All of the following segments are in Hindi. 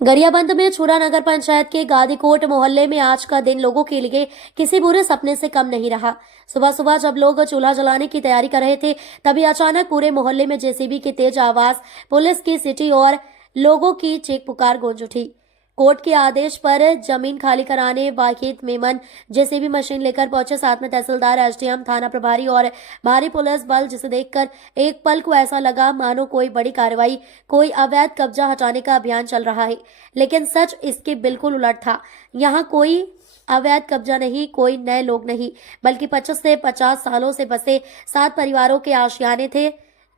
गरियाबंद में छुरा नगर पंचायत के गादीकोट मोहल्ले में आज का दिन लोगों के लिए किसी बुरे सपने से कम नहीं रहा। सुबह सुबह जब लोग चूल्हा जलाने की तैयारी कर रहे थे, तभी अचानक पूरे मोहल्ले में जेसीबी की तेज आवाज, पुलिस की सीटी और लोगों की चीख पुकार गूंज उठी। कोर्ट के आदेश पर जमीन खाली कराने वाहिद मेमन जेसीबी मशीन लेकर पहुंचे। साथ में तहसीलदार, एसडीएम, थाना प्रभारी और भारी पुलिस बल, जिसे देखकर एक पल को ऐसा लगा मानो कोई बड़ी कार्रवाई, कोई अवैध कब्जा हटाने का अभियान चल रहा है। लेकिन सच इसके बिल्कुल उलट था। यहाँ कोई अवैध कब्जा नहीं, कोई नए लोग नहीं, बल्कि 25 से 50 सालों से बसे 7 परिवारों के आशियाने थे,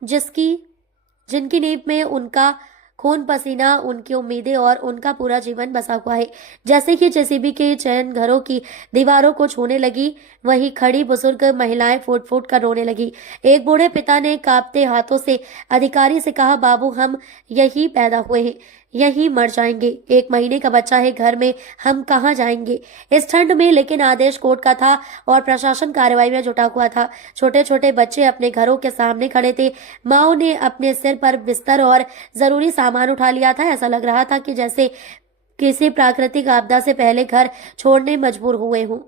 जिनकी नींव में उनका खून पसीना, उनकी उम्मीदें और उनका पूरा जीवन बसा हुआ है। जैसे कि जेसीबी के चैन घरों की दीवारों को छूने लगी, वहीं खड़ी बुजुर्ग महिलाएं फूट फूट कर रोने लगी। एक बूढ़े पिता ने कांपते हाथों से अधिकारी से कहा, बाबू, हम यही पैदा हुए हैं, यहीं मर जाएंगे। 1 महीने का बच्चा है घर में, हम कहाँ जाएंगे इस ठंड में। लेकिन आदेश कोर्ट का था और प्रशासन कार्रवाई में जुटा हुआ था। छोटे छोटे बच्चे अपने घरों के सामने खड़े थे। माओ ने अपने सिर पर बिस्तर और जरूरी सामान उठा लिया था। ऐसा लग रहा था कि जैसे किसी प्राकृतिक आपदा से पहले घर छोड़ने मजबूर हुए हों।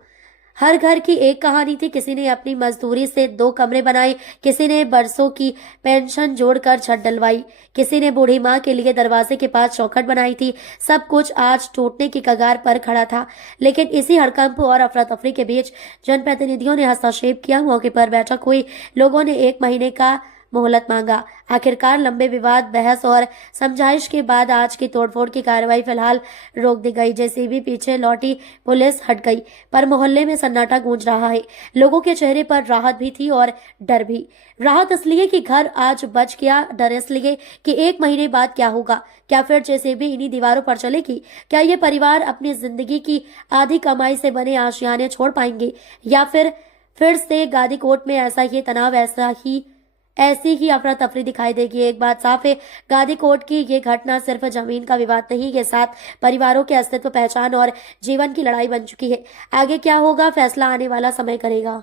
हर घर की एक कहानी थी। किसी ने अपनी मजदूरी से 2 कमरे बनाए, किसी ने बरसों की पेंशन जोड़कर छत डलवाई, किसी ने बूढ़ी माँ के लिए दरवाजे के पास चौखट बनाई थी। सब कुछ आज टूटने की कगार पर खड़ा था। लेकिन इसी हड़कंप और अफरा तफरी के बीच जनप्रतिनिधियों ने हस्तक्षेप किया। मौके पर बैठक हुई। लोगों ने 1 महीने का मोहलत मांगा। आखिरकार लंबे विवाद, बहस और समझाइश के बाद आज की तोड़फोड़ की कार्रवाई फिलहाल रोक दी गई। जेसीबी पीछे लौटी, पुलिस हट गई, पर मोहल्ले में सन्नाटा गूंज रहा है। लोगों के चेहरे पर राहत भी थी और डर भी। राहत इसलिए कि घर आज बच गया, डर इसलिए कि 1 महीने बाद क्या होगा। क्या फिर जेसीबी इन्हीं दीवारों पर चलेगी? क्या ये परिवार अपनी जिंदगी की आधी कमाई से बने आशियाने छोड़ पाएंगे, या फिर से गादीकोट में ऐसा ही तनाव, ऐसी ही अफरा तफरी दिखाई देगी? एक बात साफ है, गादीकोट की ये घटना सिर्फ जमीन का विवाद नहीं, ये 7 परिवारों के अस्तित्व, पहचान और जीवन की लड़ाई बन चुकी है। आगे क्या होगा, फैसला आने वाला समय करेगा।